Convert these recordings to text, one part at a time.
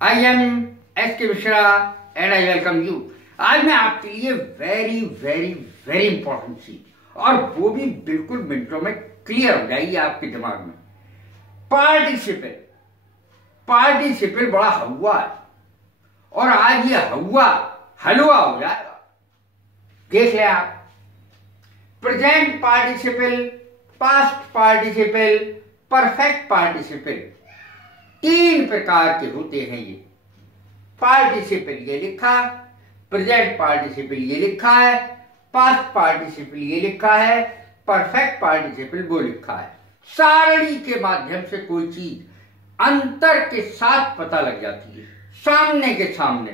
I am S के Mishra and I welcome you. आज मैं आपके लिए वेरी वेरी वेरी इंपॉर्टेंट चीज, और वो भी बिल्कुल मिनटों में क्लियर हो जाएगी आपके दिमाग में। पार्टिसिपल पार्टिसिपल बड़ा हवा है, और आज ये हवा हलवा हो जाएगा। देख ले आप, present participle, past participle, perfect participle, तीन प्रकार के होते हैं ये। पार्टिसिपल ये लिखा, प्रेजेंट पार्टिसिपल ये लिखा है, पास्ट पार्टिसिपल ये लिखा है, परफेक्ट पार्टिसिपल वो लिखा है। सारणी के माध्यम से कोई चीज अंतर के साथ पता लग जाती है, सामने के सामने,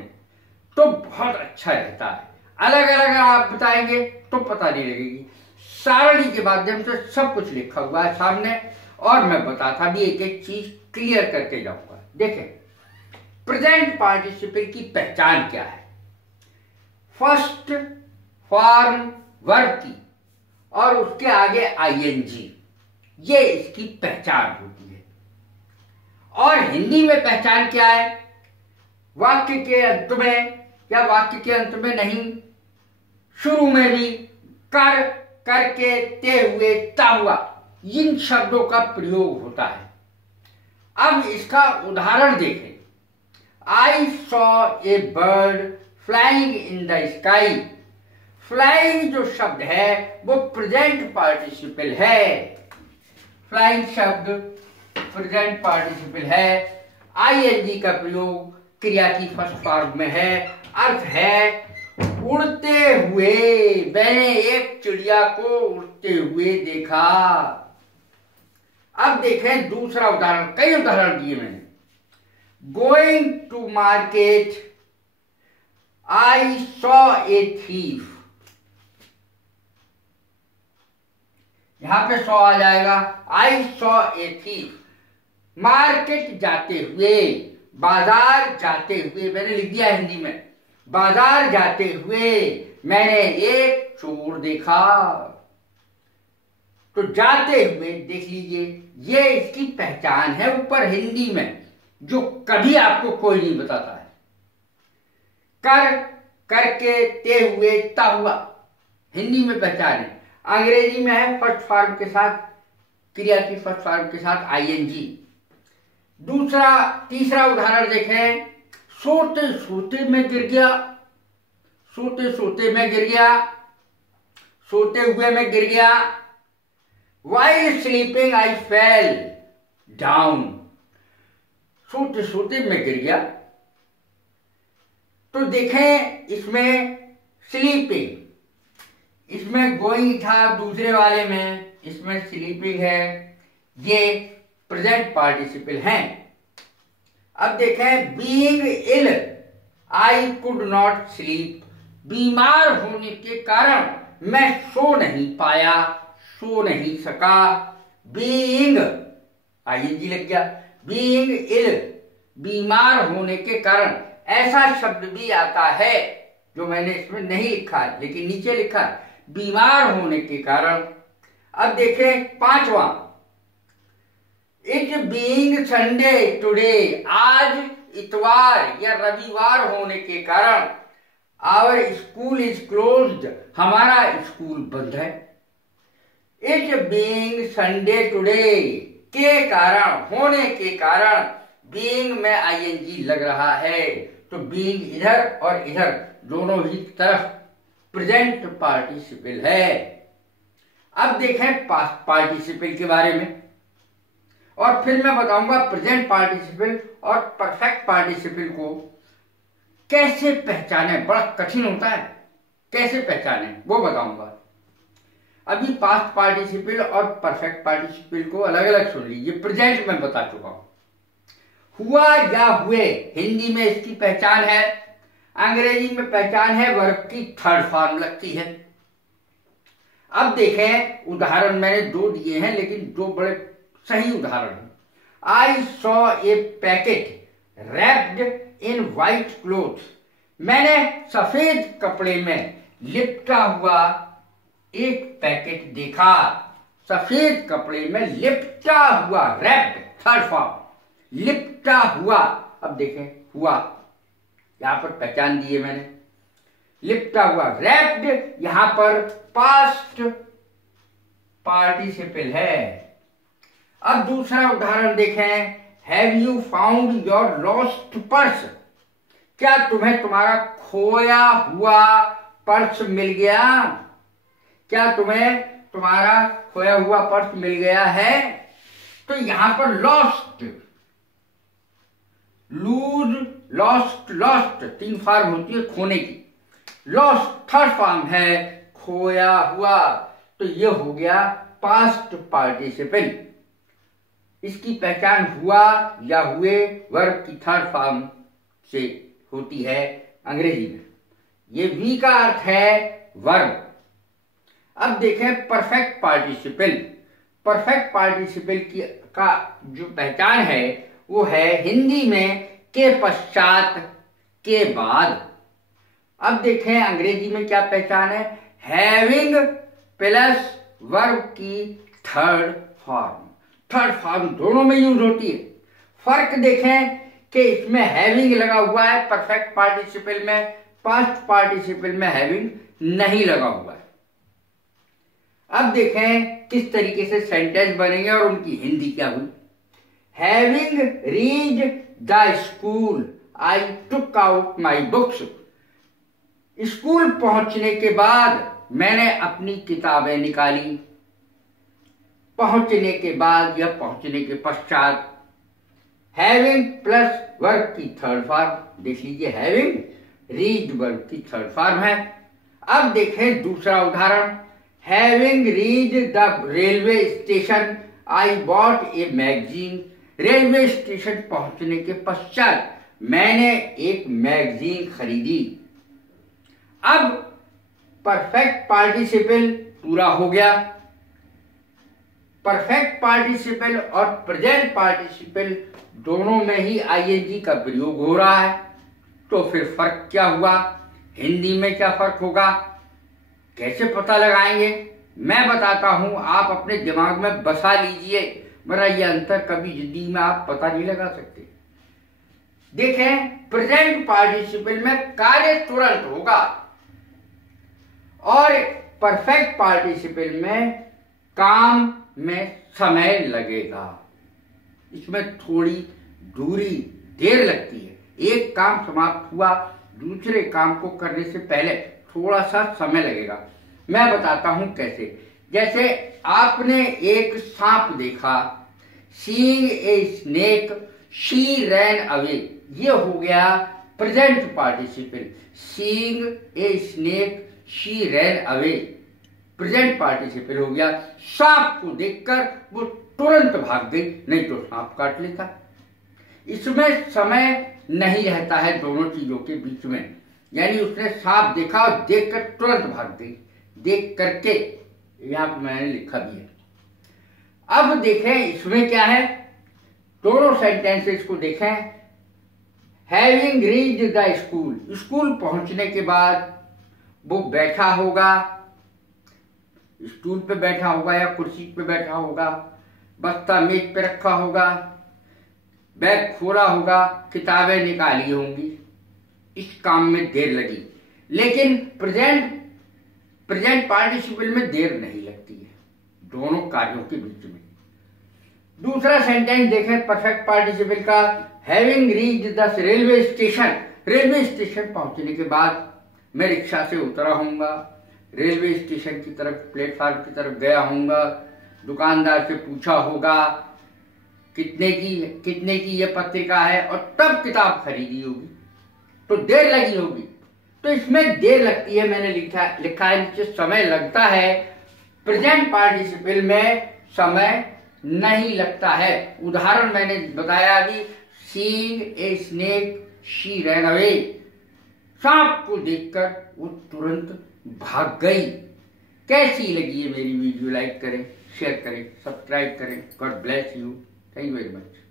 तो बहुत अच्छा रहता है। अलग अलग आप बताएंगे तो पता नहीं लगेगी। सारणी के माध्यम से सब कुछ लिखा हुआ है सामने, और मैं बताता भी एक एक चीज क्लियर करके जाऊंगा। देखें, प्रेजेंट पार्टिसिपल की पहचान क्या है। फर्स्ट फॉर्म वर्ब की और उसके आगे आईएनजी, ये इसकी पहचान होती है। और हिंदी में पहचान क्या है? वाक्य के अंत में, या वाक्य के अंत में नहीं, शुरू में भी कर, करके, ते हुए, ता हुआ, इन शब्दों का प्रयोग होता है। अब इसका उदाहरण देखें। आई saw A bird flying in the sky. Flying जो शब्द है वो प्रेजेंट पार्टिसिपल है। फ्लाइंग शब्द प्रेजेंट पार्टिसिपल है। आईएनजी का प्रयोग क्रिया की फर्स्ट फॉर्म में है। अर्थ है उड़ते हुए। मैंने एक चिड़िया को उड़ते हुए देखा। अब देखें दूसरा उदाहरण, कई उदाहरण दिए मैंने। Going to market, I saw a thief. यहां पे सॉ आ जाएगा, I saw a thief. Market जाते हुए, बाजार जाते हुए, मैंने लिख दिया हिंदी में, बाजार जाते हुए मैंने एक चोर देखा। तो जाते हुए देख लीजिए, ये इसकी पहचान है ऊपर हिंदी में, जो कभी आपको कोई नहीं बताता है। कर, करके, ते हुए, ता हुआ, हिंदी में पहचान है। अंग्रेजी में है फर्स्ट फॉर्म के साथ, क्रिया की फर्स्ट फॉर्म के साथ आईएनजी। तीसरा उदाहरण देखें। सोते सोते मैं गिर गया। सोते सोते मैं गिर गया, सोते हुए मैं गिर गया। While sleeping I fell down। सोते सोते मैं गिर गया। तो देखें इसमें स्लीपिंग, इसमें गोइंग था दूसरे वाले में, इसमें स्लीपिंग है। ये प्रेजेंट पार्टिसिपल हैं। अब देखें, being ill I could not sleep. बीमार होने के कारण मैं सो नहीं पाया, सो नहीं सका। बीइंग, आईएनजी लग गया। बीइंग इल, बीमार होने के कारण। ऐसा शब्द भी आता है जो मैंने इसमें नहीं लिखा है, लेकिन नीचे लिखा है, बीमार होने के कारण। अब देखें पांचवा, इट बीइंग संडे टुडे। आज इतवार या रविवार होने के कारण आवर स्कूल इज क्लोज्ड। हमारा स्कूल बंद है। इट बीइंग संडे टुडे के कारण, होने के कारण, बीइंग में आईएनजी लग रहा है। तो बीइंग इधर और इधर दोनों ही तरफ प्रेजेंट पार्टिसिपल है। अब देखें पास्ट पार्टिसिपल के बारे में, और फिर मैं बताऊंगा प्रेजेंट पार्टिसिपल और परफेक्ट पार्टिसिपल को कैसे पहचाने। बड़ा कठिन होता है, कैसे पहचाने वो बताऊंगा। अभी पास्ट पार्टिसिपल और परफेक्ट पार्टिसिपल को अलग अलग सुन लीजिए। प्रेजेंट में बता चुका हूं, हुआ या हुए, हिंदी में इसकी पहचान है। अंग्रेजी में पहचान है वर्ब की थर्ड फॉर्म लगती है। अब देखें उदाहरण मैंने दो दिए हैं, लेकिन दो बड़े सही उदाहरण हैं। आई saw A packet wrapped in white cloth. मैंने सफेद कपड़े में लिपटा हुआ एक पैकेट देखा। सफेद कपड़े में लिपटा हुआ, रैप्ड थर्ड फॉर्म, लिपटा हुआ। अब देखें हुआ, यहां पर पहचान दी है मैंने, लिपटा हुआ। रैप्ड यहां पर पास्ट पार्टिसिपल है। अब दूसरा उदाहरण देखें, have you found your lost purse? क्या तुम्हें तुम्हारा खोया हुआ पर्स मिल गया? क्या तुम्हें तुम्हारा खोया हुआ पर्स मिल गया है? तो यहां पर lost, loose, lost, lost 3 form होती है खोने की। लॉस्ट 3rd फॉर्म है खोया हुआ, तो ये हो गया पास्ट पार्टिसिपल। इसकी पहचान हुआ या हुए वर्ब की 3rd फॉर्म से होती है अंग्रेजी में। ये वी का अर्थ है वर्ब। अब देखें परफेक्ट पार्टिसिपल। परफेक्ट पार्टिसिपल की का जो पहचान है वो है हिंदी में के पश्चात, के बाद। अब देखें अंग्रेजी में क्या पहचान है, हैविंग प्लस वर्ब की 3rd फॉर्म। 3rd फॉर्म दोनों में यूज होती है। फर्क देखें कि इसमें हैविंग लगा हुआ है परफेक्ट पार्टिसिपल में, पास्ट पार्टिसिपल में हैविंग नहीं लगा हुआ है। अब देखें किस तरीके से सेंटेंस बनेंगे और उनकी हिंदी क्या हुई। Having read the school I took out my books. School पहुंचने के बाद मैंने अपनी किताबें निकाली। पहुंचने के बाद या पहुंचने के पश्चात, हैविंग प्लस वर्ब की 3rd फॉर्म। देख लीजिए, हैविंग रीड वर्ब की 3rd फॉर्म है। अब देखें दूसरा उदाहरण, having read the railway station I bought a magazine. Railway station पहुंचने के पश्चात मैंने एक मैगजीन खरीदी। अब परफेक्ट पार्टिसिपल पूरा हो गया। परफेक्ट पार्टिसिपल और प्रेजेंट पार्टिसिपल दोनों में ही आईएनजी का प्रयोग हो रहा है। तो फिर फर्क क्या हुआ, हिंदी में क्या फर्क होगा, कैसे पता लगाएंगे? मैं बताता हूं, आप अपने दिमाग में बसा लीजिए, वरना ये अंतर कभी जिंदगी में आप पता नहीं लगा सकते। देखें, प्रेजेंट पार्टिसिपल में कार्य तुरंत होगा और परफेक्ट पार्टिसिपल में काम में समय लगेगा। इसमें थोड़ी दूरी, देर लगती है। एक काम समाप्त हुआ, दूसरे काम को करने से पहले थोड़ा सा समय लगेगा। मैं बताता हूं कैसे। जैसे आपने एक सांप देखा, seeing a snake she ran away, ये हो गया present participle. Seeing a snake she ran away present participle हो गया। सांप को देखकर वो तुरंत भाग गई, नहीं तो सांप काट लेता। इसमें समय नहीं रहता है दोनों चीजों के बीच में, यानी उसने सांप देखा और देखकर तुरंत भाग गई। देख करके यहां पर मैंने लिखा भी है। अब देखें इसमें क्या है, दोनों सेंटेंसेस को देखें। Having reached the school, school पहुंचने के बाद वो बैठा होगा, स्टूल पे बैठा होगा या कुर्सी पे बैठा होगा, बस्ता मेज पे रखा होगा, बैग खोला होगा, किताबें निकाली होंगी। इस काम में देर लगी। लेकिन प्रेजेंट पार्टिसिपल में देर नहीं लगती है दोनों कार्यों के बीच में। दूसरा सेंटेंस देखें परफेक्ट पार्टिसिपल का, having reached the railway station. Railway station पहुंचने के बाद मैं रिक्शा से उतरा हूंगा, रेलवे स्टेशन की तरफ, प्लेटफॉर्म की तरफ गया हूंगा, दुकानदार से पूछा होगा कितने की ये पत्रिका है, और तब किताब खरीदी होगी, तो देर लगी होगी। तो इसमें देर लगती है, मैंने लिखा है नीचे समय लगता है। प्रेजेंट पार्टिसिपल में समय नहीं लगता है। उदाहरण मैंने बताया अभी, seeing a snake she ran away, सांप को देखकर वो तुरंत भाग गई। कैसी लगी है मेरी वीडियो? लाइक करें, शेयर करें, सब्सक्राइब करें। God bless you. Thank you very much.